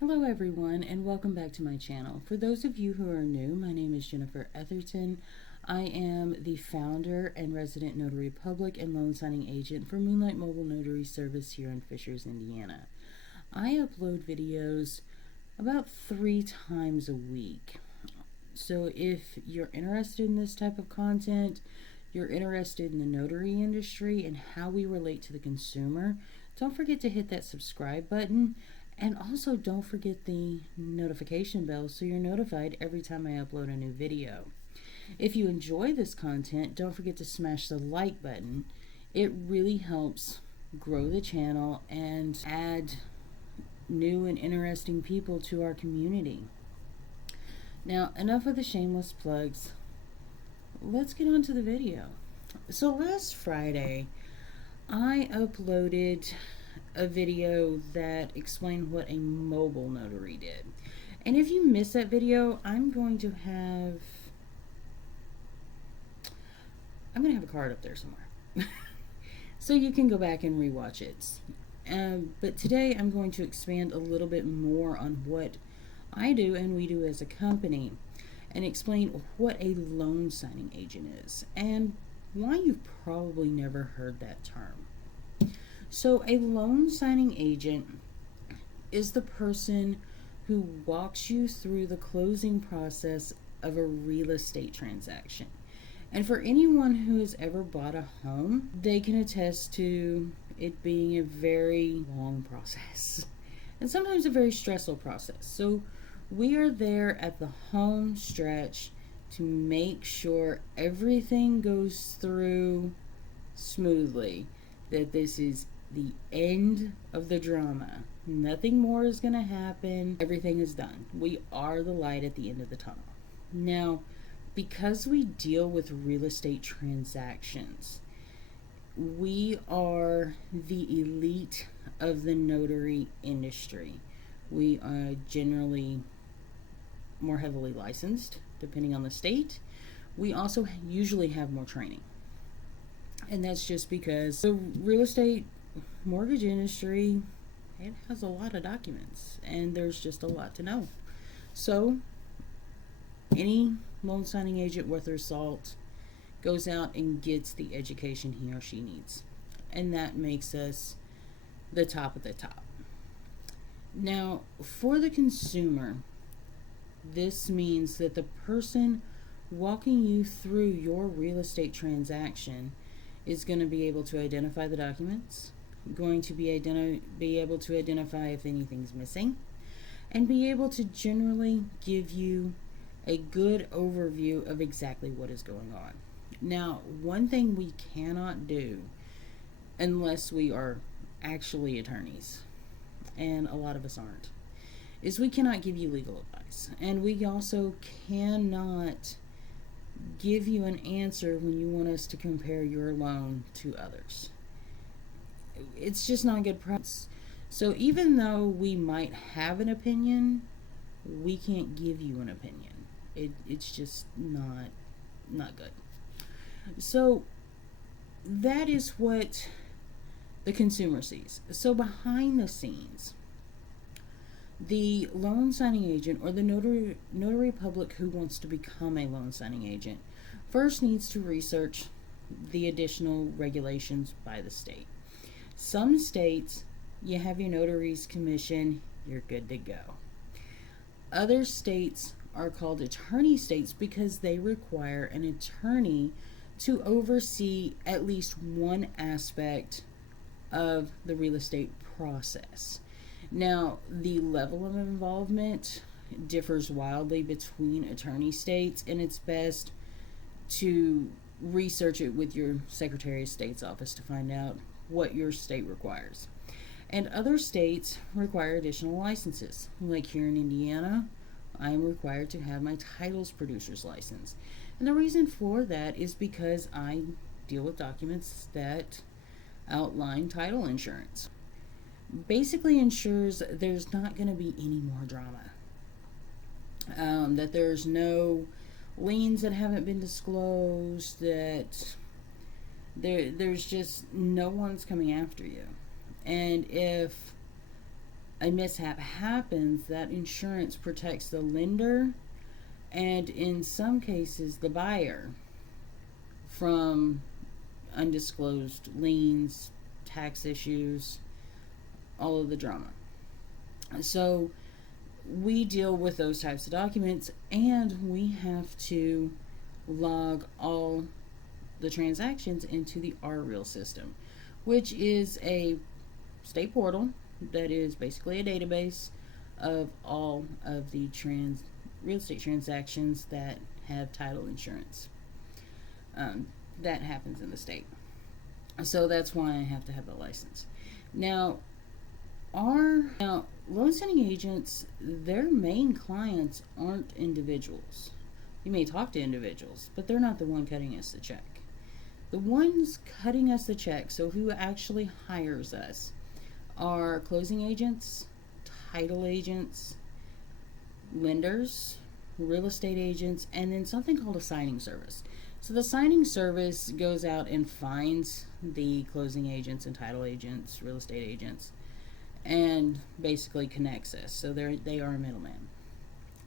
Hello everyone and welcome back to my channel. For those of you who are new, my name is Jennifer Etherton. I am the founder and resident notary public and loan signing agent for Moonlight Mobile Notary Service here in Fishers, Indiana. I upload videos about 3 times a week. So if you're interested in this type of content, you're interested in the notary industry and how we relate to the consumer, don't forget to hit that subscribe button. And also don't forget the notification bell so you're notified every time I upload a new video. If you enjoy this content, don't forget to smash the like button. It really helps grow the channel and add new and interesting people to our community. Now, enough of the shameless plugs. Let's get on to the video. So last Friday, I uploaded a video that explained what a mobile notary did. And if you missed that video, I'm going to have a card up there somewhere. So you can go back and rewatch it. But today I'm going to expand a little bit more on what I do and we do as a company and explain what a loan signing agent is and why you've probably never heard that term. So a loan signing agent is the person who walks you through the closing process of a real estate transaction. And for anyone who has ever bought a home, they can attest to it being a very long process and sometimes a very stressful process. So we are there at the home stretch to make sure everything goes through smoothly, that this is the end of the drama. Nothing more is going to happen. Everything is done. We are the light at the end of the tunnel. Now, because we deal with real estate transactions, we are the elite of the notary industry. We are generally more heavily licensed, depending on the state. We also usually have more training. And that's just because the real estate mortgage industry, it has a lot of documents and there's just a lot to know. So any loan signing agent worth their salt goes out and gets the education he or she needs, and that makes us the top of the top. Now, for the consumer, this means that the person walking you through your real estate transaction is going to be able to identify the documents, going to be able to identify if anything's missing, and be able to generally give you a good overview of exactly what is going on. Now, one thing we cannot do, unless we are actually attorneys, and a lot of us aren't, is we cannot give you legal advice. And we also cannot give you an answer when you want us to compare your loan to others. It's just not good practice. So even though we might have an opinion, we can't give you an opinion. It's just not good. So that is what the consumer sees. So behind the scenes, the loan signing agent or the notary public who wants to become a loan signing agent first needs to research the additional regulations by the state. Some states, you have your notary's commission, you're good to go. Other states are called attorney states because they require an attorney to oversee at least one aspect of the real estate process. Now, the level of involvement differs wildly between attorney states, and it's best to research it with your Secretary of State's office to find out what your state requires. And other states require additional licenses. Like here in Indiana, I am required to have my titles producer's license. And the reason for that is because I deal with documents that outline title insurance. Basically ensures there's not going to be any more drama. That there's no liens that haven't been disclosed, that there's just no one's coming after you. And if a mishap happens, that insurance protects the lender and in some cases the buyer from undisclosed liens, tax issues, all of the drama. So we deal with those types of documents, and we have to log all the transactions into the RReal system, which is a state portal that is basically a database of all of the real estate transactions that have title insurance. That happens in the state. So that's why I have to have the license. Now, loan signing agents, their main clients aren't individuals. You may talk to individuals, but they're not the one cutting us the check. The ones cutting us the check, so who actually hires us, are closing agents, title agents, lenders, real estate agents, and then something called a signing service. So the signing service goes out and finds the closing agents and title agents, real estate agents, and basically connects us. So they are a middleman.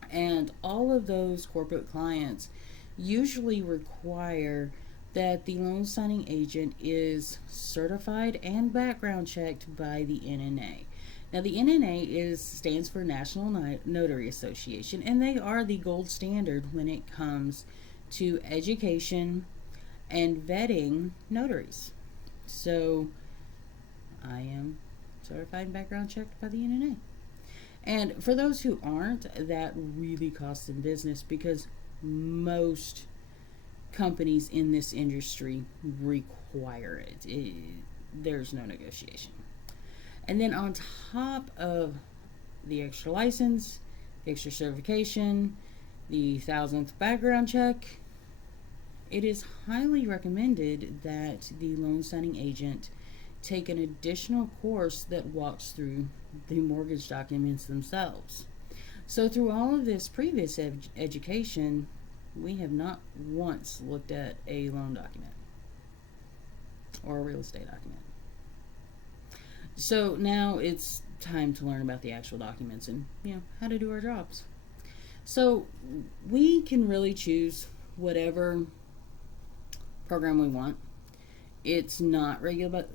And all of those corporate clients usually require that the loan signing agent is certified and background checked by the NNA. Now, the NNA stands for National Notary Association, and they are the gold standard when it comes to education and vetting notaries. So, I am certified and background checked by the NNA. And for those who aren't, that really costs them business because most companies in this industry require it. There's no negotiation. And then on top of the extra license, the extra certification, the 1,000th background check, it is highly recommended that the loan signing agent take an additional course that walks through the mortgage documents themselves. So through all of this previous education, we have not once looked at a loan document or a real estate document. So now it's time to learn about the actual documents and how to do our jobs. So we can really choose whatever program we want. It's not regular, but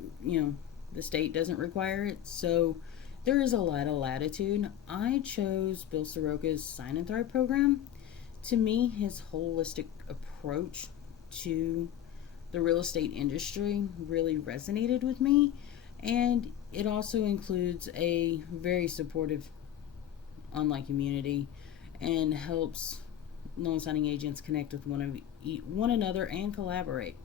the state doesn't require it, so there is a lot of latitude. I chose Bill Soroka's Sign and Thrive program. To me, his holistic approach to the real estate industry really resonated with me, and it also includes a very supportive online community and helps loan signing agents connect with one another and collaborate.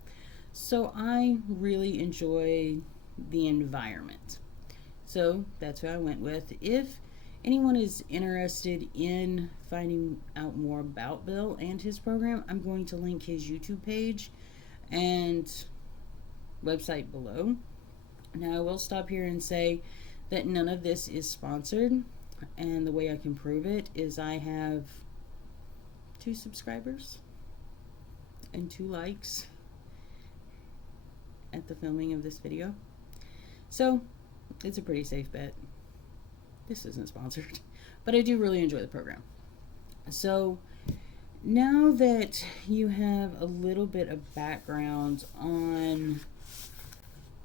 So I really enjoy the environment. So that's who I went with. If anyone is interested in finding out more about Bill and his program, I'm going to link his YouTube page and website below. Now I will stop here and say that none of this is sponsored, and the way I can prove it is I have 2 subscribers and 2 likes at the filming of this video. So it's a pretty safe bet. This isn't sponsored, but I do really enjoy the program. So now that you have a little bit of background on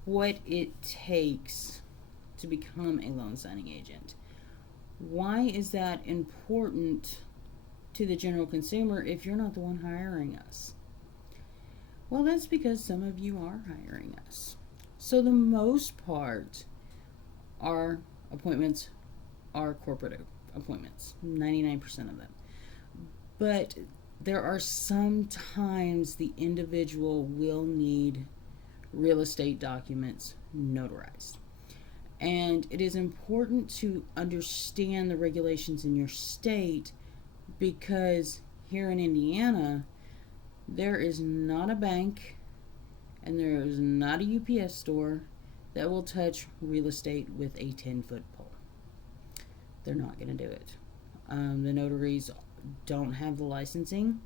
what it takes to become a loan signing agent, why is that important to the general consumer if you're not the one hiring us? Well, that's because some of you are hiring us. So the most part, our appointments are corporate appointments, 99% of them. But there are some times the individual will need real estate documents notarized. And it is important to understand the regulations in your state, because here in Indiana, there is not a bank and there is not a UPS store that will touch real estate with a 10-foot pole. They're not going to do it. The notaries don't have the licensing,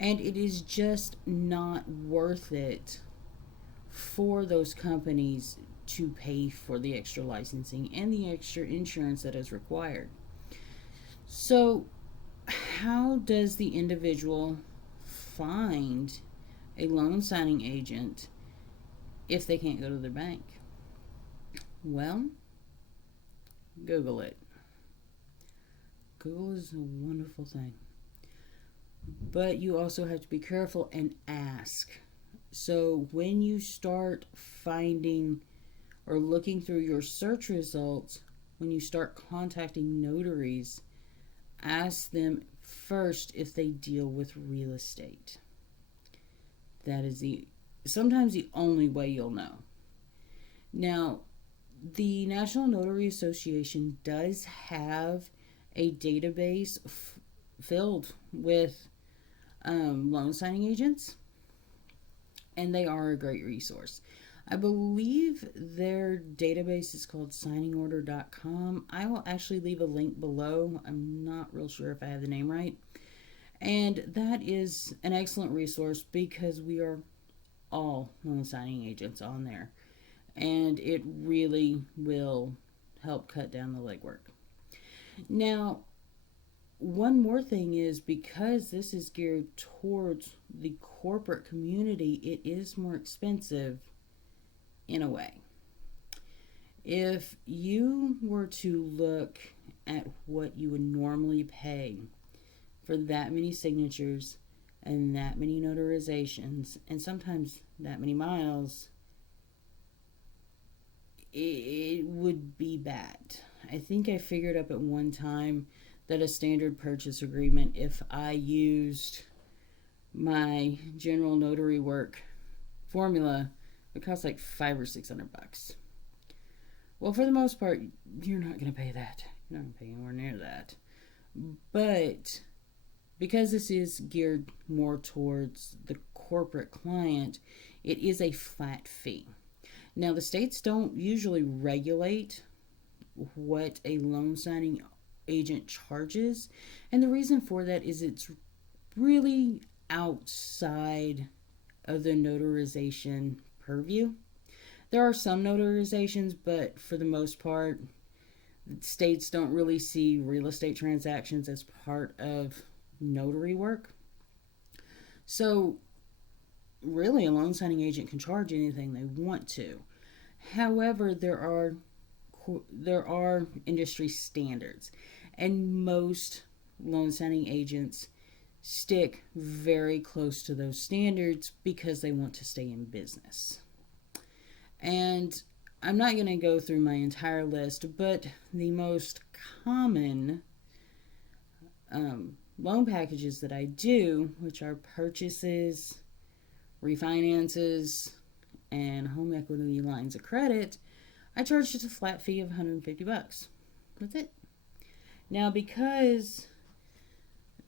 and it is just not worth it for those companies to pay for the extra licensing and the extra insurance that is required. So, how does the individual find a loan signing agent if they can't go to their bank? Well, Google it. Google is a wonderful thing. But you also have to be careful and ask. So when you start finding or looking through your search results, when you start contacting notaries, ask them first if they deal with real estate. That is sometimes the only way you'll know. Now, the National Notary Association does have a database filled with loan signing agents, and they are a great resource. I believe their database is called signingorder.com. I will actually leave a link below. I'm not real sure if I have the name right. And that is an excellent resource because we are all loan signing agents on there. And it really will help cut down the legwork. Now, one more thing is, because this is geared towards the corporate community, it is more expensive in a way. If you were to look at what you would normally pay for that many signatures and that many notarizations and sometimes that many miles, it would be bad. I think I figured up at one time that a standard purchase agreement, if I used my general notary work formula, would cost like $500 or $600. Well, for the most part, you're not going to pay that. You're not going to pay anywhere near that. But because this is geared more towards the corporate client, it is a flat fee. Now, the states don't usually regulate what a loan signing agent charges, and the reason for that is it's really outside of the notarization purview. There are some notarizations, but for the most part, states don't really see real estate transactions as part of notary work. So really, a loan signing agent can charge anything they want to. However, there are industry standards, and most loan signing agents stick very close to those standards because they want to stay in business. And I'm not going to go through my entire list, but the most common loan packages that I do, which are purchases, refinances, and home equity lines of credit, I charge just a flat fee of $150. That's it. Now, because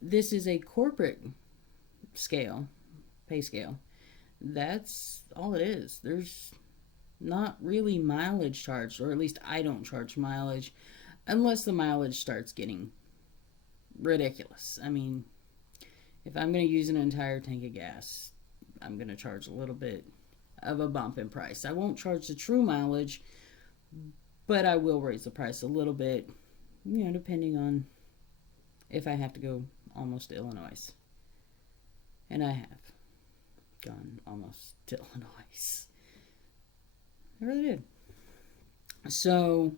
this is a corporate scale, pay scale, that's all it is. There's not really mileage charged, or at least I don't charge mileage unless the mileage starts getting ridiculous. I mean, if I'm going to use an entire tank of gas, I'm going to charge a little bit of a bump in price. I won't charge the true mileage, but I will raise the price a little bit, depending on if I have to go almost to Illinois. And I have gone almost to Illinois. I really did. So,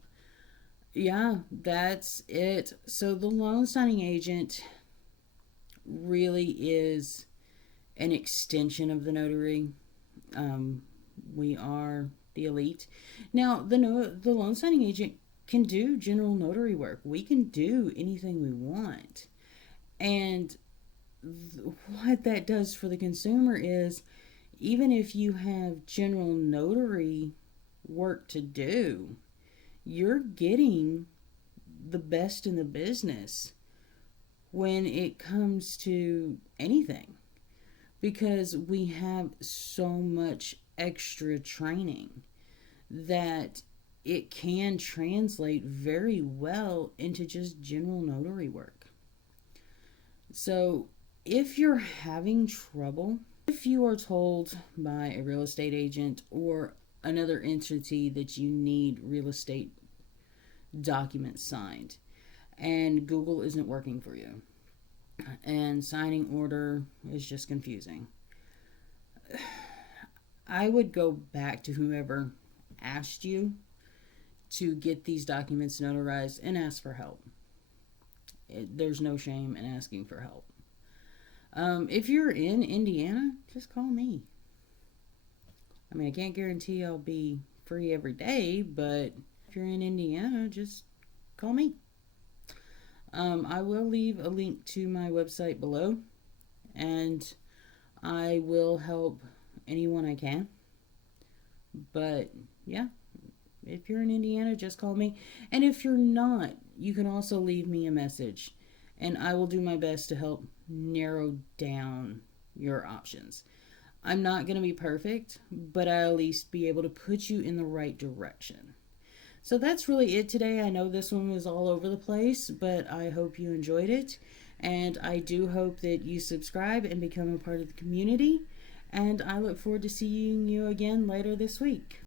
yeah, that's it. So the loan signing agent really is an extension of the notary. We are the elite. Now, the loan signing agent can do general notary work. We can do anything we want. And what that does for the consumer is, even if you have general notary work to do, you're getting the best in the business when it comes to anything, because we have so much extra training that it can translate very well into just general notary work. So if you're having trouble, if you are told by a real estate agent or another entity that you need real estate documents signed, and Google isn't working for you, and signing order is just confusing. I would go back to whoever asked you to get these documents notarized and ask for help. There's no shame in asking for help. If you're in Indiana, just call me. I mean, I can't guarantee I'll be free every day, but if you're in Indiana, just call me. I will leave a link to my website below, and I will help anyone I can. But yeah, if you're in Indiana, just call me. And if you're not, you can also leave me a message, and I will do my best to help narrow down your options. I'm not going to be perfect, but I'll at least be able to put you in the right direction. So that's really it today. I know this one was all over the place, but I hope you enjoyed it. And I do hope that you subscribe and become a part of the community. And I look forward to seeing you again later this week.